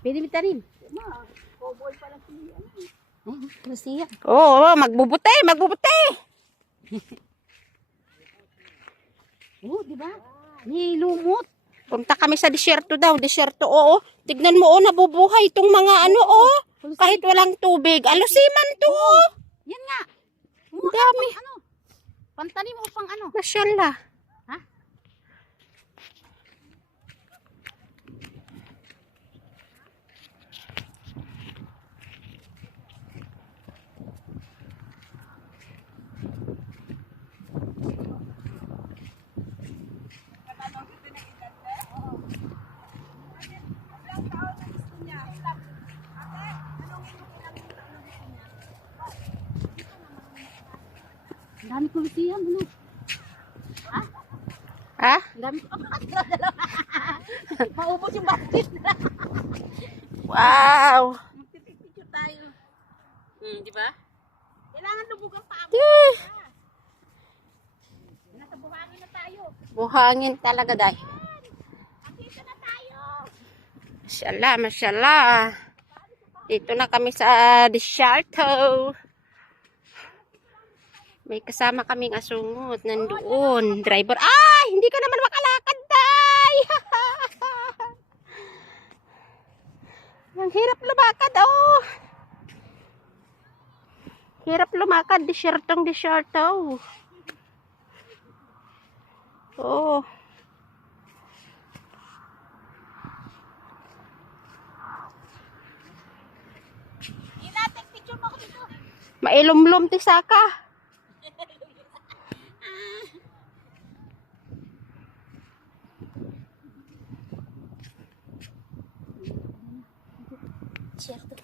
Pwede mitanim. Cowboy pala siya. Siya. Oo, magbubuti, magbubuti. Oh, di ba? Ni lumot. Punta kami sa disyerto daw, disyerto, oo. Tignan mo, oh, nabubuhay itong mga ano, oh. Kahit walang tubig. Alusiman to, oh. Yan nga. Ang dami. Ano? Pantanim mo pang ano? Masyallah. Ha? Ang dami ko siyan, ano? Ha? Ha? Ang dami ko. Maubos yung basket. Wow. Magpipicture tayo. Di ba? Kailangan lubugan pa ako. Eh, Nasa buhangin na tayo. buhangin talaga, day. Andito na tayo. Masyallah, masyallah. Dito na kami sa disyerto. May kasama kaming asungot nandoon. Driver. Ay! Hindi ka naman makalakad, day! Ang hirap lumakad, oh. Hirap lumakad. Disyertong disyerto. Oh. Inatek picture mo ako dito. Mailumlum ti saka. Disyerto.